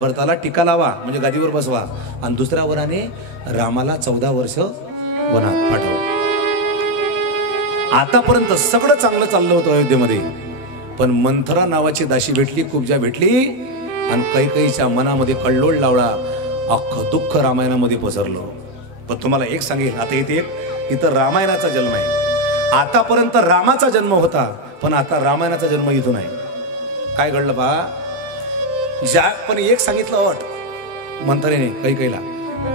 भरताला टीका लावा म्हणजे गादीवर बसवा आणि दुसऱ्या वराने रामाला 14 वर्ष वनात पाठवा. आतापर्यंत सगळं चांगलं चाललं होतं अयोध्येमध्ये, पण मंथरा नावाची दासी भेटली, कुब्जा भेटली आणि कैकेयीच्या मनामध्ये कल्लोळ लावला. अख्खं दुःख रामायणामध्ये पसरलं. पण तुम्हाला एक सांगेल, आता इथं रामायणाचा जन्म आहे. आतापर्यंत रामाचा जन्म होता, पण आता रामायणाचा जन्म इथून आहे. काय घडलं पहा. पण एक सांगितलं अट मंथरेने कैकेयीला,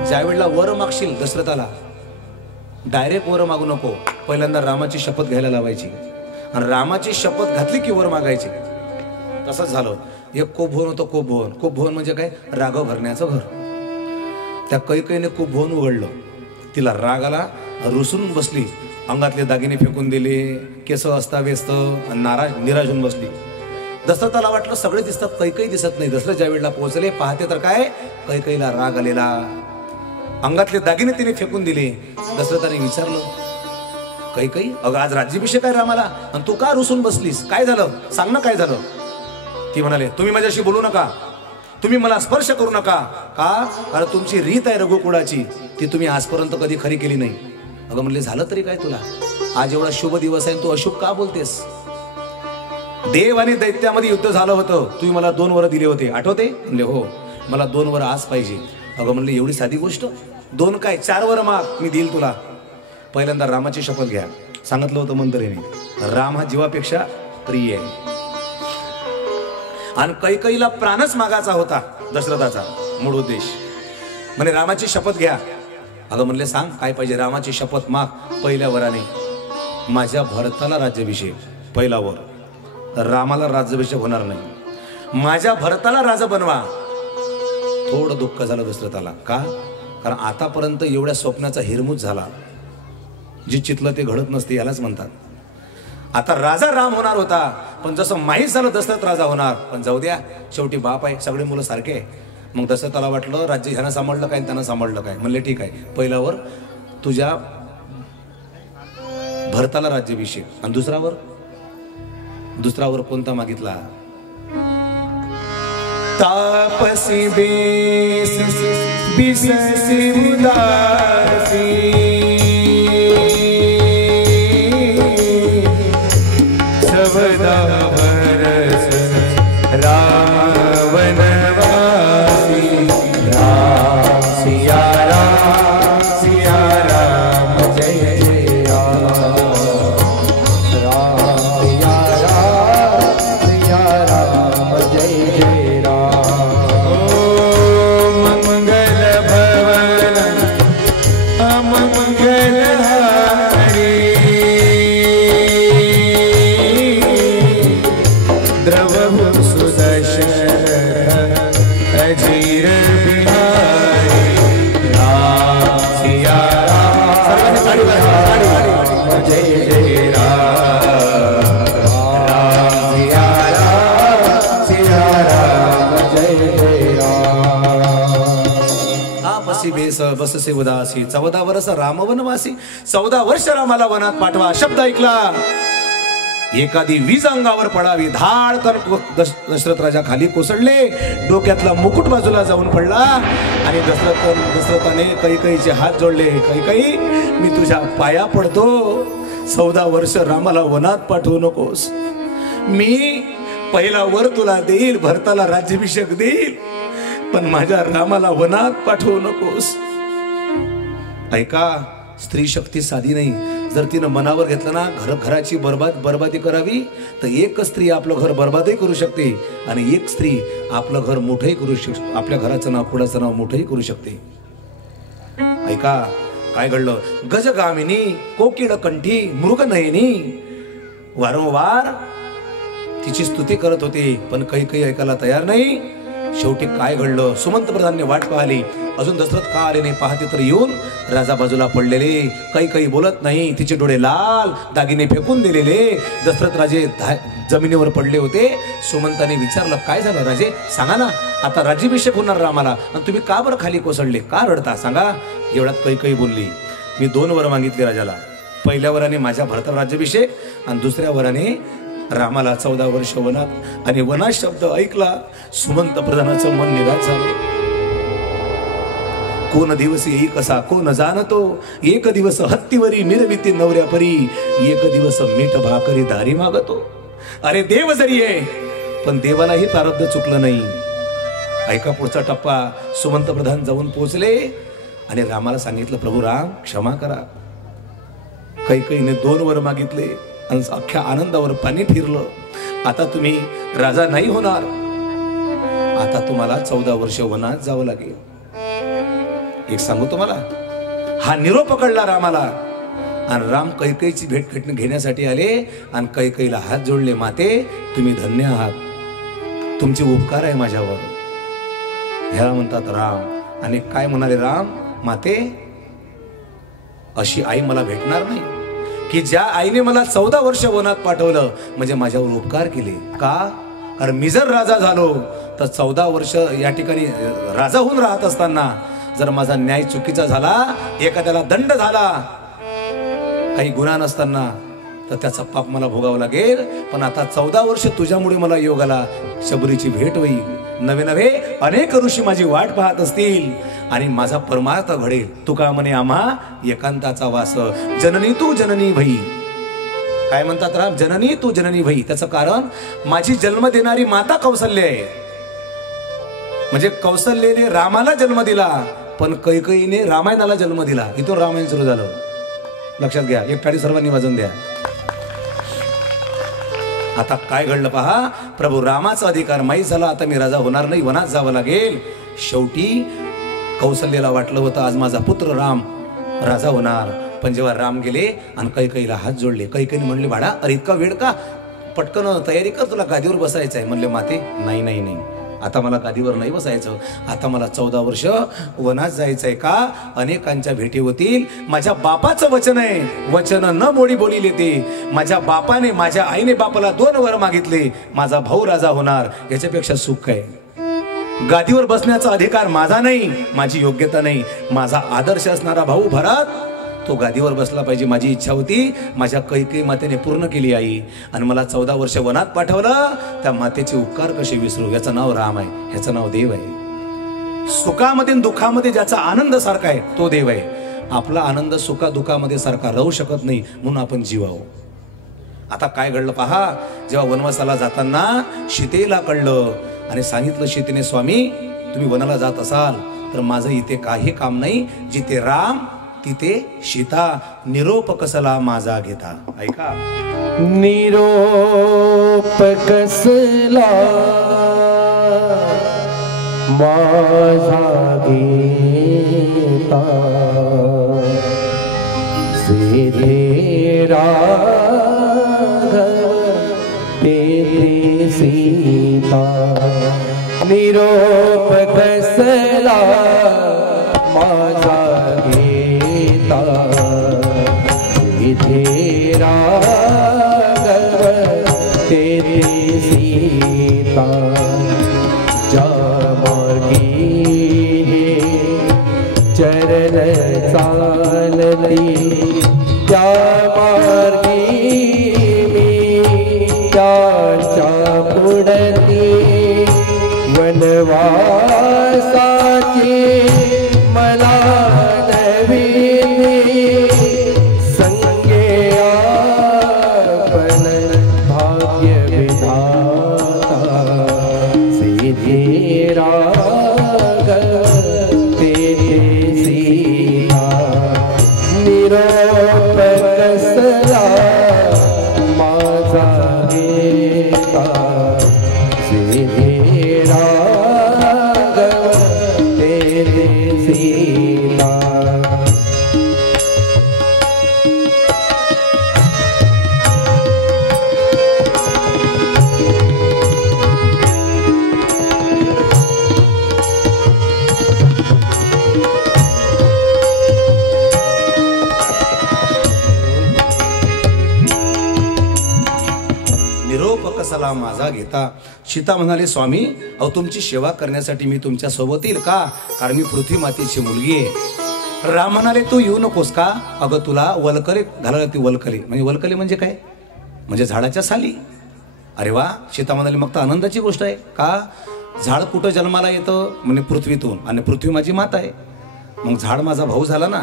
ज्या वेळेला वर मागशील दशरथाला, डायरेक्ट वर मागू नको, पहिल्यांदा रामाची शपथ घ्यायला लावायची आणि रामाची शपथ घातली की वर मागायची. तसंच झालं. एक कुंभवन होतं. कुंभवन म्हणजे काय, राघव घरण्याचं घर. त्या कैकेयीने कुंभवन उघडलं. तिला राग आला, रुसून बसली, अंगातले दागिने फेकून दिले, केस अस्ताव्यस्त, निराजून बसली. दशरथाला वाटलं सगळे दिसतात, कैकेयी दिसत नाही. दशरथ ज्या वेळेला पोहोचले, पाहते तर काय, कैकेयीला राग आलेला, अंगातले दागिने तिने फेकून दिले. दशरथाने विचारलं, कैकेयी अगं आज राज्याभिषेक आहे रामाला आणि तू का रुसून बसलीस, काय झालं सांग ना, काय झालं. ती म्हणाले, तुम्ही माझ्याशी बोलू नका, तुम्ही मला स्पर्श करू नका. का, कारण तुमची रीत आहे रघुकुळाची, ती तुम्ही आजपर्यंत कधी खरी केली नाही. अगं म्हणले, झालं तरी काय तुला, आज एवढा शुभ दिवस आहे, तू अशुभ का बोलतेस. देव आणि दैत्यामध्ये युद्ध झालं होतं, तुम्ही मला 2 वर दिले होते, आठवते. म्हणले हो, मला 2 वर आज पाहिजे. अगं म्हणले, एवढी साधी गोष्ट, 2 काय 4 वर माग, मी देईल तुला. पहिल्यांदा रामाची शपथ घ्या, सांगितलं होतं मंथरेने. राम हा जीवापेक्षा प्रिय आहे. आणि कैकेयीला प्राणच मागायचा होता दशरथाचा मूळ उद्देश. म्हणे रामाची शपथ घ्या. अगं म्हणले, सांग काय पाहिजे. रामाची शपथ माग. पहिल्या वराने माझ्या भरताला राज्याभिषेक, पहिला वर. रामाला राज्याभिषेक होणार नाही, माझ्या भरताला राजा बनवा. थोडं दुःख झालं दशरथाला. का, कारण आतापर्यंत एवढ्या स्वप्नाचा हिरमूत झाला, जे चितलं ते घडत नसते, यालाच म्हणतात. आता राजा राम होणार होता, पण जसं माहीत झालं दशरथ राजा होणार. पण जाऊ द्या, शेवटी बाप आहे, सगळे मुलं सारखे आहे. मग दशरथाला वाटलं राज्य ह्यानं सांभाळलं काय, त्यानं सांभाळलं काय. म्हणले ठीक आहे, पहिल्यावर तुझ्या भरताला राज्याभिषेक आणि दुसरावर कोणता मागितला. तापसी बेस बिससी उदासी, सबदा बरस राम वनवासी. राम सिया राम सिया राम जय जय राम. राम सिया राम जय जय राम. ओम मंगल भवन अमंगल हारी, द्रवहु सुदर्शन अजीर बिहारी. राम सिया राम जय जय राम. राम सिया राम जय जय राम. तापसी बेस बससे उदासी, 14 वर्ष राम वनवासी. 14 वर्ष रामाला वनात पाठवा. शब्द ऐकला, एखादी वीज अंगावर पडावी. धाडकन दशरथ राजा खाली कोसळले, डोक्यातला मुकुट बाजूला जाऊन पडला आणि दशरथाने कैकेयीचे हात जोडले. कैकेयी, मी तुझ्या पाया पडतो, 14 वर्ष रामाला वनात पाठवू नकोस. मी पहिला वर तुला देईल, भरताला राज्याभिषेक देईल, पण माझ्या रामाला वनात पाठवू नकोस. ऐका, स्त्री शक्ती साधी नाही. जर तिनं मनावर घेतलं ना घराची बर्बादी करावी, तर एक स्त्री आपलं घर बर्बादही करू शकते आणि एक स्त्री आपलं घर मोठंही करू शकते, आपल्या घराचं नाव, कुळाचं नाव मोठंही करू शकते. ऐका काय घडलं. गजगामिनी कोकिळ कंठी मृगनयनी वारंवार तिची स्तुती करत होती, पण कैकेयी ऐकायला तयार नाही. शेवटी काय घडलं, सुमंत प्रधानने वाट पाहिली, अजून दशरथ का आले नाही. पाहते तर येऊन राजा बाजूला पडलेले, कैकेयी बोलत नाही, तिचे डोळे लाल, दागिने फेकून दिलेले. दशरथ राजे जमिनीवर पडले होते. सुमंताने विचारलं, काय झालं राजे, सांगा ना, आता राज्याभिषेक होणार रामाला आणि तुम्ही का बरं खाली कोसळले, का रडता, सांगा. एवढ्यात कैकेयी बोलली, मी 2 वर मागितले राजाला. पहिल्या वराने माझ्या भरताला राज्याभिषेक आणि दुसऱ्या वराने रामाला 14 वर्ष वनात, आणि वनात शब्द ऐकला सुमंत प्रधानाचं मन निराश झालं. कोण दिवस येई कसा कोण जाणतो, एक दिवस हत्तीवरी मिरविती नवऱ्या परी, एक दिवस मीठ भाकरी दारी मागतो. अरे देव जरी आहे पण देवालाही प्रारब्ध चुकलं नाही. ऐका पुढचा टप्पा. सुमंत प्रधान जाऊन पोहोचले आणि रामाला सांगितलं, प्रभू राम क्षमा करा. कैकेयीने 2 वर मागितले आणि अख्ख्या आनंदावर पाणी फिरलं. आता तुम्ही राजा नाही होणार, आता तुम्हाला 14 वर्ष वनात जावं लागेल. एक सांगू तुम्हाला, हा निरोप पकडला रामाला आणि राम कैकेयीची भेट घेण्यासाठी आले आणि कैकेयीला हात जोडले. माते तुम्ही धन्य आहात, तुमचे उपकार आहे माझ्यावर. ह्याला म्हणतात राम. आणि काय म्हणाले राम, माते अशी आई मला भेटणार नाही की ज्या आईने मला 14 वर्ष वनात पाठवलं, म्हणजे माझ्यावर उपकार केले. का? कारण मी जर राजा झालो तर 14 वर्ष या ठिकाणी राजा होऊन राहत असताना जर माझा न्याय चुकीचा झाला, एखाद्याला दंड झाला, काही गुन्हा नसताना, तर त्याचा पाप मला भोगावं लागेल. पण आता 14 वर्ष तुझ्यामुळे मला योग आला, शबरीची भेट होईल, नवे नवे अनेक ऋषी माझी वाट पाहत असतील आणि माझा परमार्थ घडेल. तुका म्हणे आम्हा एकांताचा वास, जननी तू जननी भई. काय म्हणतात राम, जननी तू जननी भई. त्याचं कारण माझी जन्म देणारी माता कौसल्य आहे. म्हणजे कौसल्येने रामाला जन्म दिला, पण कैकेयीने रामायणाला जन्म दिला. इथून रामायण सुरू झालं. लक्षात घ्या, एक टाळी सर्वांनी वाजून द्या. आता काय घडलं पहा. प्रभू रामाचा अधिकार माहीत झाला, आता मी राजा होणार नाही, वनात जावं लागेल. शेवटी कौसल्येला वाटलं होतं आज माझा पुत्र राम राजा होणार. पण जेव्हा राम गेले आणि कैकेयीला हात जोडले, कैकेयीने म्हणले, बाळा अरे इतका वेळ का, पटकन तयारी कर, तुला गादीवर बसायचं आहे. म्हणले, माते नाही नाही नाही, आता मला गादीवर नाही बसायचं, आता मला 14 वर्ष वनात जायचंय. का? अनेकांच्या भेटी होतील. माझ्या बापाचं वचन आहे, वचन न मोडी बोलील ते. माझ्या बापाने, माझ्या आईने बापाला 2 वर मागितले, माझा भाऊ राजा होणार, याच्यापेक्षा सुख आहे. गादीवर बसण्याचा अधिकार माझा नाही, माझी योग्यता नाही. माझा आदर्श असणारा भाऊ भरत, तो गादीवर बसला पाहिजे. माझी इच्छा होती, माझ्या कैकेयी मातेने पूर्ण केली आई, आणि मला 14 वर्ष वनात पाठवलं. त्या मातेचे उपकार कसे विसरू. याचं नाव राम आहे, ह्याचं नाव देव आहे. सुखामध्ये दुःखामध्ये ज्याचा आनंद सारखा आहे तो देव आहे. आपला आनंद सुखा दुःखामध्ये सारखा राहू शकत नाही, म्हणून आपण जीवावं. आता काय घडलं पहा. जेव्हा वनवासाला जाताना सीतेला कळलं आणि सांगितलं सीतेने, स्वामी तुम्ही वनाला जात असाल तर माझं इथे काही काम नाही. जिथे राम तिथे सीता, निरोप कसला माझा घेता. ऐका, निरोप कसला माझा घेता, सीधे राघव तेरे सीता. निरोप कसला माझा राघव तेरे सीता. जा मार्गी चरण चालती, जा मार्गी मी त्याच्या पुढती. वनवासाची मला माझा घेता. सीता म्हणाले, स्वामी अहो तुमची सेवा करण्यासाठी मी तुमच्या सोबत येईल का, कारण मी पृथ्वी मातेची मुलगी आहे. राम म्हणाले, तू येऊ नकोस का. अगं तुला वलकले घालायला, ती वलकले म्हणजे, वलकले म्हणजे काय, म्हणजे झाडाच्या साली. अरे वा, सीता म्हणाली मग तर आनंदाची गोष्ट आहे. का? झाड कुठं जन्माला येतं म्हणजे पृथ्वीतून, आणि पृथ्वी माझी माता आहे. मग झाड माझा भाऊ झाला ना.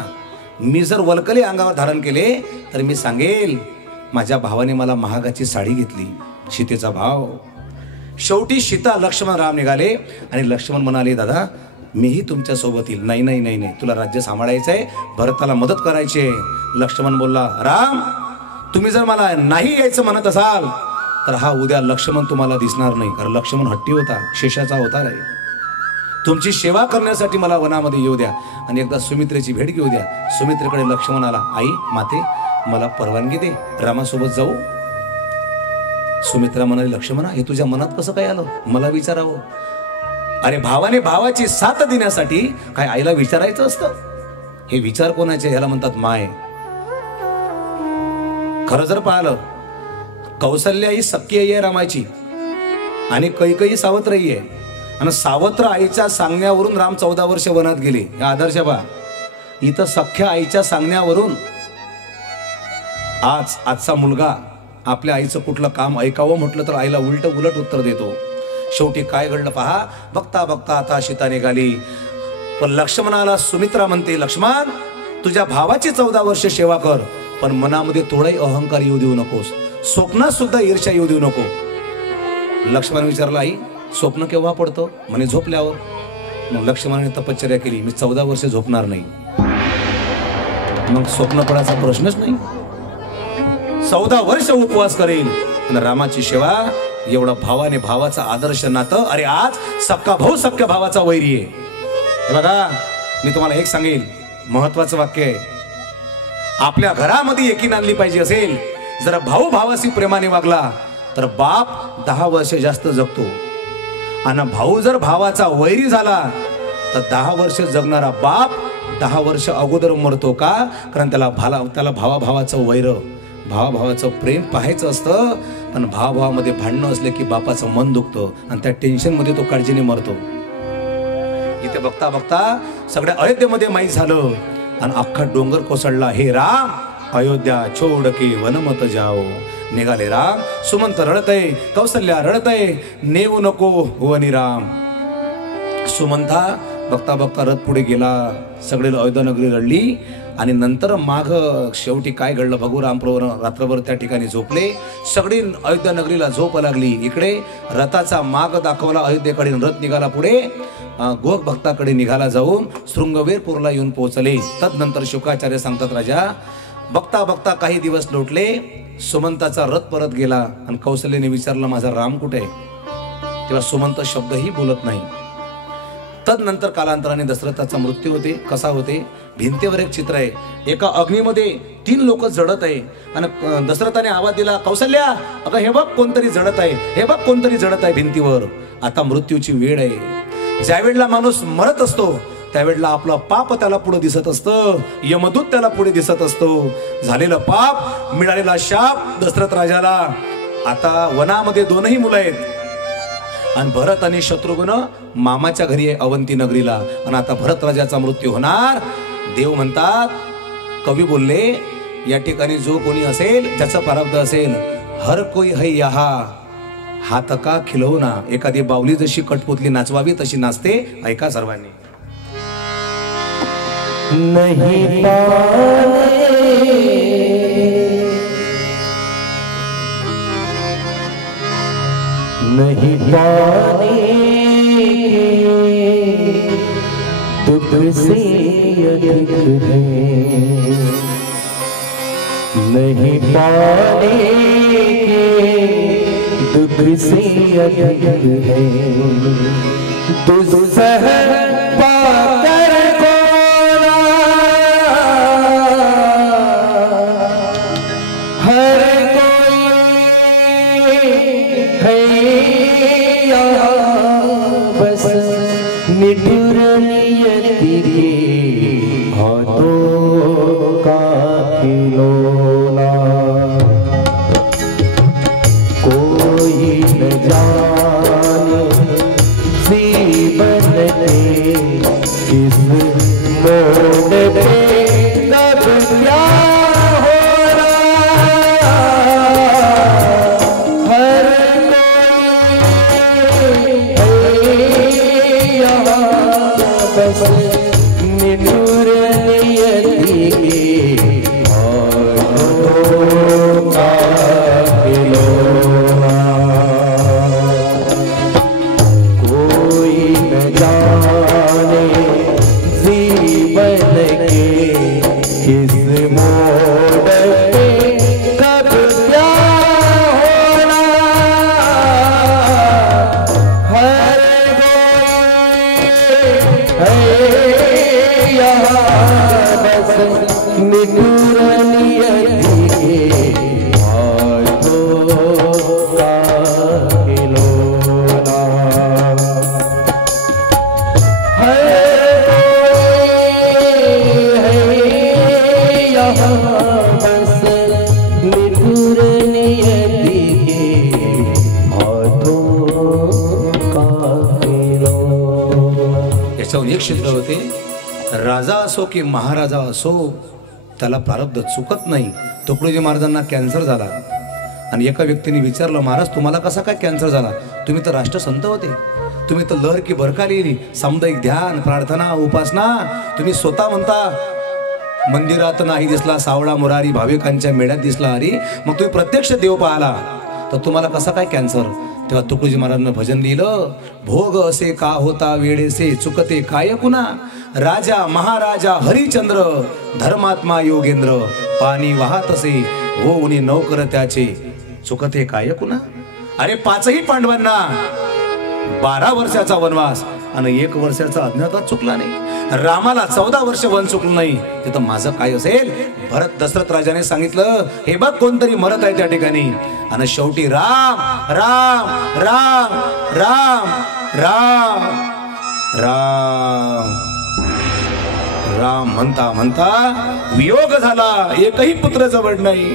मी जर वल्कले अंगावर धारण केले तर मी सांगेल माझ्या भावाने मला महागाची साडी घेतली. सीतेचा भाव. शेवटी सीता लक्ष्मण राम निघाले आणि लक्ष्मण म्हणाले दादा मीही तुमच्या सोबत येईल. नाही नाही नाही नाही, तुला राज्य सांभाळायचं आहे, भरताला मदत करायची आहे. लक्ष्मण बोलला राम तुम्ही जर मला नाही यायचं म्हणत असाल तर हा उद्या लक्ष्मण तुम्हाला दिसणार नाही. कारण लक्ष्मण हट्टी होता, शेषाचा अवतार आहे. तुमची सेवा करण्यासाठी मला वनामध्ये येऊ द्या आणि एकदा सुमित्रेची भेट घेऊ द्या. सुमित्रेकडे लक्ष्मण आला. आई माते मला परवानगी दे, रामासोबत जाऊ. सुमित्रा म्हणाली लक्ष्मणा हे तुझ्या मनात कसं काय आलं, मला विचारावं. अरे भावाने भावाची साथ देण्यासाठी काय आईला विचारायचं असतं? हे विचार कोणाचे, ह्याला म्हणतात माय. खरं जर पाहिलं कौसल्या ही सख्खी आई आहे रामाची आणि कैकेयी सावत्र आई आहे. आणि सावत्र आईच्या सांगण्यावरून राम 14 वर्ष वनात गेले. हे आदर्श बा. इथं सख्ख्या आईच्या सांगण्यावरून आजचा मुलगा आपल्या आईचं कुठलं काम ऐकावं म्हटलं तर आईला उलट उत्तर देतो. शेवटी काय घडलं पहा. बघता बघता आता सीता निघाली. पण लक्ष्मणाला सुमित्रा म्हणते लक्ष्मण तुझ्या भावाची 14 वर्ष सेवा कर, पण मनामध्ये थोडाही अहंकार येऊ देऊ नकोस, स्वप्नात सुद्धा ईर्ष्या येऊ देऊ नको. लक्ष्मण विचारला आई स्वप्न केव्हा पडतं? म्हणे झोपल्यावर. मग लक्ष्मणाने तपश्चर्या केली मी 14 वर्ष झोपणार नाही. मग स्वप्न पडायचा प्रश्नच नाही. 14 वर्ष उपवास करेल आणि रामाची सेवा. एवढा भावाने भावाचा आदर्श नातं. अरे आज सक्का भाऊ सक्क्या भावाचा वैरी आहे. हे बघा मी तुम्हाला एक सांगेल महत्वाचं वाक्य आहे. आपल्या घरामध्ये एकी आणली पाहिजे असेल, जर भाऊ भावाशी प्रेमाने वागला तर बाप 10 वर्ष जास्त जगतो. आणि भाऊ जर भावाचा वैरी झाला तर 10 वर्ष जगणारा बाप 10 वर्ष अगोदर मरतो. का? कारण त्याला भावाभावाचं वैर, भावाभावाचं प्रेम पाहायचं असतं. पण भावाभावामध्ये भांडणं असले की बापाचं मन दुखतं आणि त्या टेन्शनमध्ये तो काळजीने मरतो. इथे बघता बघता सगळ्या अयोध्येमध्ये माहीत झालं आणि अख्खा डोंगर कोसळला. हे राम अयोध्या छोड के वनमत जाओ. निघाले राम. सुमंत रडतय, कौसल्या रडतय, नेऊ नको वनी राम. सुमंता बघता बघता रथ पुढे गेला. सगळे अयोध्या नगरी रडली आणि नंतर माघ शेवटी काय घडलं बघू. रामप्रभू रात्रभर त्या ठिकाणी झोपले. सगळी अयोध्या नगरीला झोप लागली. इकडे रथाचा माग दाखवला अयोध्येकडे. रथ निघाला पुढे. गोप भक्ताकडे निघाला जाऊन शृंगवेरपूरला येऊन पोहोचले. तदनंतर शुकाचार्य सांगतात राजा बघता बघता काही दिवस लोटले. सुमंताचा रथ परत गेला आणि कौशल्याने विचारलं माझा राम कुठे आहे? तेव्हा सुमंत शब्दही बोलत नाही. तदनंतर कालांतराने दशरथाचा मृत्यू होते. कसा होते? भिंतीवर एक चित्र आहे. एका अग्नीमध्ये 3 लोक जळत आहे आणि दशरथाने आवाज दिला कौशल्या अगं हे बघ कोणतरी जळत आहे, हे बघ कोणतरी जळत आहे भिंतीवर. आता मृत्यूची वेळ आहे. ज्या वेळेला माणूस मरत असतो त्यावेळेला आपलं पाप त्याला पुढे दिसत असतं, यमदूत त्याला पुढे दिसत असतो. झालेलं पाप, मिळालेला शाप दशरथ राजाला. आता वनामध्ये 2ही मुलं आहेत आणि भरत आणि शत्रुघ्न मामाच्या घरी आहे अवंती नगरीला. आणि आता भरत राजाचा मृत्यू होणार. देव म्हणतात, कवी बोलले या ठिकाणी जो कोणी असेल ज्याचं प्रारब्ध असेल हर कोई है यहा हात का खिलवना. एखादी बावली जशी कठपुतली नाचवावी तशी नाचते. ऐका सर्वांनी. नहीं पाने नहीं पाने दुख से अधिक है, नहीं पाने दुख से अधिक है. दुस्सह पाकर निठुर नियति के हाथों का खिलौना. कोई न जाने जीवन में किस मोड़ पे कब क्या होना. हर है यहाँ बस निठुर नियति के हाथों का खिलौना है यहाँ बस निठुर नियति के हाथों का खिलौना। याच्यावर एक क्षेत्र होते, राजा असो की महाराजा असो त्याला प्रारब्ध चुकत नाही. तुकडोजी महाराजांना कॅन्सर झाला आणि एका व्यक्तीने विचारलं, महाराज तुम्हाला कसा काय कॅन्सर झाला? तुम्ही तर राष्ट्रसंत होते, तुम्ही तर लहर की बरका लिहिली, सामुदायिक ध्यान प्रार्थना उपासना, तुम्ही स्वतः म्हणता मंदिरात नाही दिसला सावळा मुरारी, भाविकांच्या मेळ्यात दिसला हरी, मग तुम्ही प्रत्यक्ष देव पाहला तर तुम्हाला कसा काय कॅन्सर? तेव्हा तुकडोजी महाराजांना भजन लिहिलं, भोग असे का होता वेळेसे चुकते काय कुणा, राजा महाराजा हरिचंद्र धर्मात्मा योगेंद्र, पाणी वाहत असे होऊनी नौकर त्याचे चुकते काय कुणा. अरे पाचही पांडवांना 12 वर्षाचा वनवास आणि 1 वर्षाचा अज्ञातवास चुकला नाही. रामाला 14 वर्ष वन चुकलं नाही, तिथं माझं काय असेल? भरत दशरथ राजाने सांगितलं, हे बघ कोणतरी मरत आहे त्या ठिकाणी. आणि शेवटी राम राम राम राम राम राम राम म्हणता म्हणता वियोग झाला, एकही पुत्र जवळ नाही.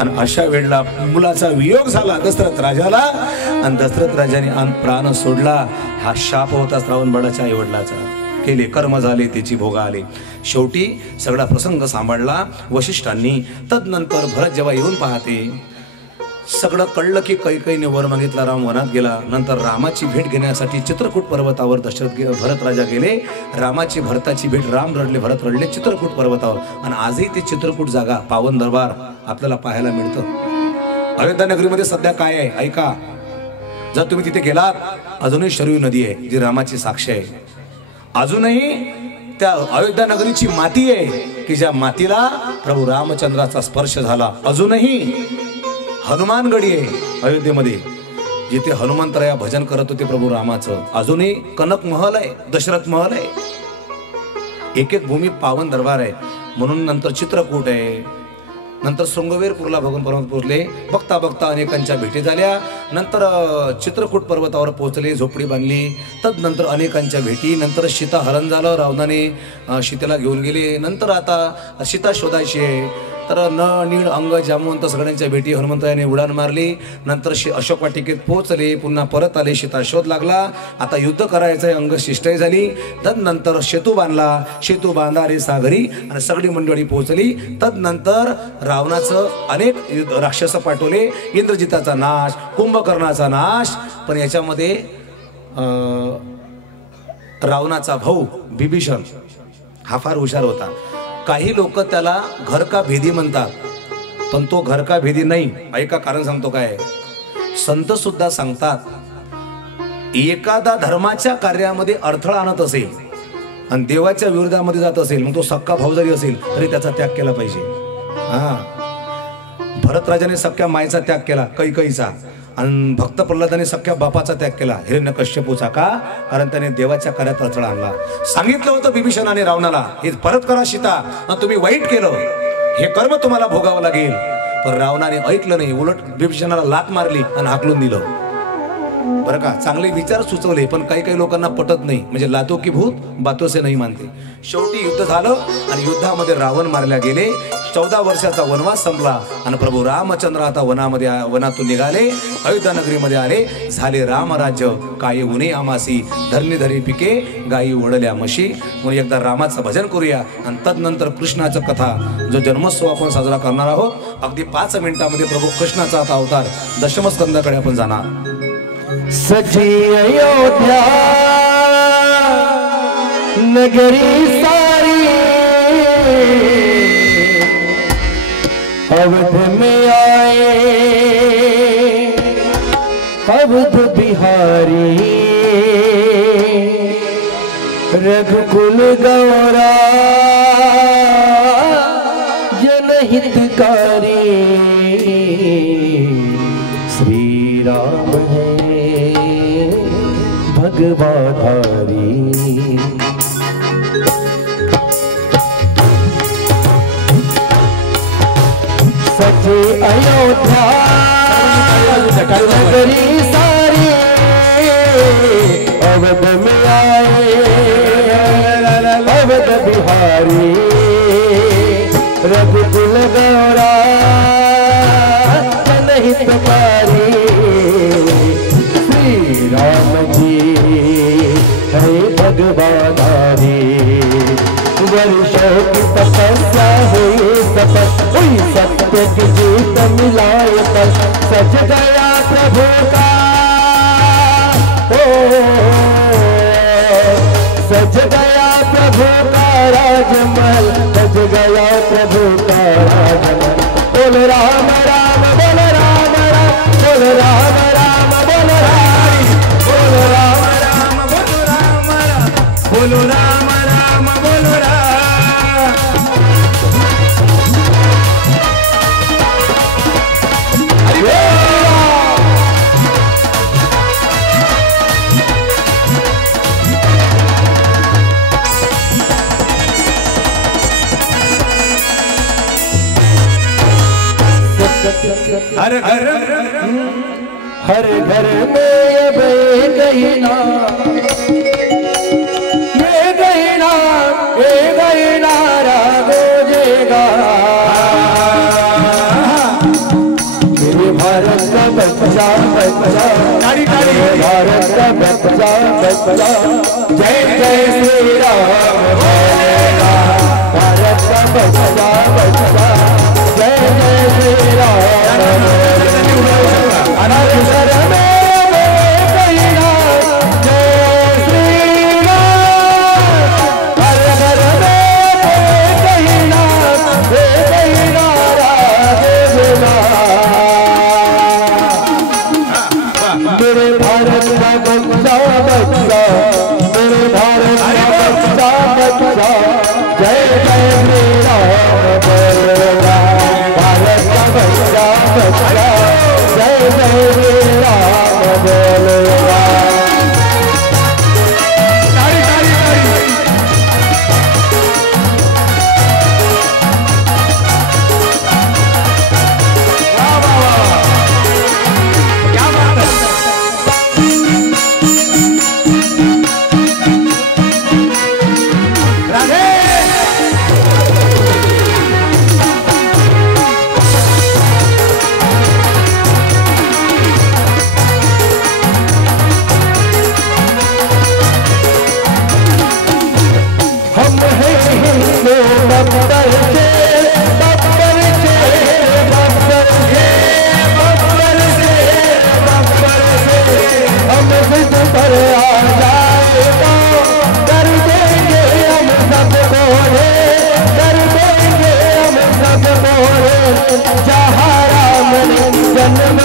आणि अशा वेळेला मुलाचा वियोग झाला दशरथ राजाला, आणि दशरथ राजाने प्राण सोडला. हा शाप होता श्रावणबाळाच्या आईवडिलाचा, केले कर्म झाले त्याची भोग आले. शेवटी सगळा प्रसंग सांभाळला वशिष्ठांनी. तदनंतर भरत जेव्हा येऊन पाहते, सगळं कळलं की कैकेयीने वर मागितला, राम वनात गेला. नंतर रामाची भेट घेण्यासाठी चित्रकूट पर्वतावर भरत राजा गेले. रामाची भरताची भेट, राम रडले भरत रडले चित्रकूट पर्वतावर. आणि आजही ते चित्रकूट जागा, पावन दरबार आपल्याला पाहायला मिळतं. अयोध्या नगरीमध्ये सध्या काय आहे ऐका, जर तुम्ही तिथे गेलात, अजूनही शरयू नदी आहे जी रामाची साक्ष आहे. अजूनही त्या अयोध्या नगरीची माती आहे की ज्या मातीला प्रभू रामचंद्राचा स्पर्श झाला. अजूनही हनुमानगडी आहे अयोध्येमध्ये, जिथे हनुमंतराया भजन करत होते प्रभू रामाचं. अजूनही कनक महल आहे, दशरथ महल आहे. एक एक भूमी पावन दरबार आहे. म्हणून नंतर चित्रकूट आहे, नंतर शृंगवेरपूरला भगवान पर्वत पोहोचले. बघता बघता अनेकांच्या भेटी झाल्या. नंतर चित्रकूट पर्वतावर पोहोचले, झोपडी बांधली. तदनंतर अनेकांच्या भेटी. नंतर सीता हरण झालं, रावणाने सीतेला घेऊन गेले. नंतर आता सीता शोधायची आहे, तर नीळ अंग जामवंत सगळ्यांच्या भेटी हनुमंतरायाने उडान मारली. नंतर अशोक वाटिकेत पोहोचले, पुन्हा परत आले, सीता शोध लागला. आता युद्ध करायचं आहे, अंग शिष्टाई झाली. तदनंतर सेतू बांधला, सेतू बांधा रे सागरी, आणि सगळी मंडळी पोहोचली. तदनंतर रावणाचं अनेक राक्षस पाठवले, इंद्रजिताचा नाश, कुंभकर्णाचा नाश. पण याच्यामध्ये रावणाचा भाऊ बिभीषण हा फार हुशार होता. काही लोक त्याला घर का भेदी म्हणतात, पण तो घर का भेदी नाही. ऐका कारण सांगतो काय. संत सुद्धा सांगतात, एखादा धर्माच्या कार्यामध्ये अडथळा आणत असेल आणि देवाच्या विरोधामध्ये जात असेल, मग तो सक्का भाऊ जरी असेल तरी त्याचा त्याग केला पाहिजे. भरतराजाने सख्या मायेचा त्याग केला, कैकेयीचा. आणि भक्त प्रल्हादाने सख्या बापाचा त्याग केला, हिरण्यकश्यपूचा. का? कारण त्याने देवाच्या कार्यात अडथळा आणला. सांगितलं होतं बिभीषणाने रावणाला, हे परत करा सीता, तुम्ही वाईट केलं, हे कर्म तुम्हाला भोगावं लागेल. पण रावणाने ऐकलं नाही, उलट बिभीषणाला लात मारली आणि हाकलून दिलं. बरं का, चांगले विचार सुचवले, पण काही काही लोकांना पटत नाही. म्हणजे लातो की भूत बातों से नाही मानते. शेवटी युद्ध झालं आणि युद्धामध्ये रावण मारल्या गेले. 14 वर्षाचा वनवास संपला आणि प्रभू रामचंद्र आता वनातून निघाले, अयोध्या नगरीमध्ये आले. झाले रामराज्य, काय उणे आमासी, धरणी धरी पिके, गायी ओढल्या म्हशी. म्हणून एकदा रामाचं भजन करूया आणि तदनंतर कृष्णाचं कथा, जो जन्मोत्सव आपण साजरा करणार आहोत. अगदी 5 मिनिटांमध्ये प्रभू कृष्णाचा आता अवतार दशमस्कंदाकडे आपण जाणार. सजी अयोध्या नगरी सारी, अवध में आए अवध बिहारी, रघुकुल गौरा जनहितकारी, श्री राम है भगवाधारी। अयोध्या नगरी सारी अवध में आए अवध बिहारी रघुकुल गौरा जनहितकारी श्री राम जी है भगवान हरि वर्षों की तपस्या हुई सफल हुई सत्य की जीत मिलाए पर सज गया प्रभु का सज गया प्रभु का राजमहल सज गया प्रभु का राजमहल बोल राम राम बोल राम राम बोल राम राम बोल हरि बोल राम राम बोल राम राम बोलो राम राम बोलो राम हर घर में अब गईना ये गईना रागोजेगा मेरे भारत का बच्चा बच्चा भारत का बच्चा बच्चा जय जय श्री राम बोलेगा भारत का बच्चा बच्चा जय जय श्री राम अनाथ जहाँ राम जन्म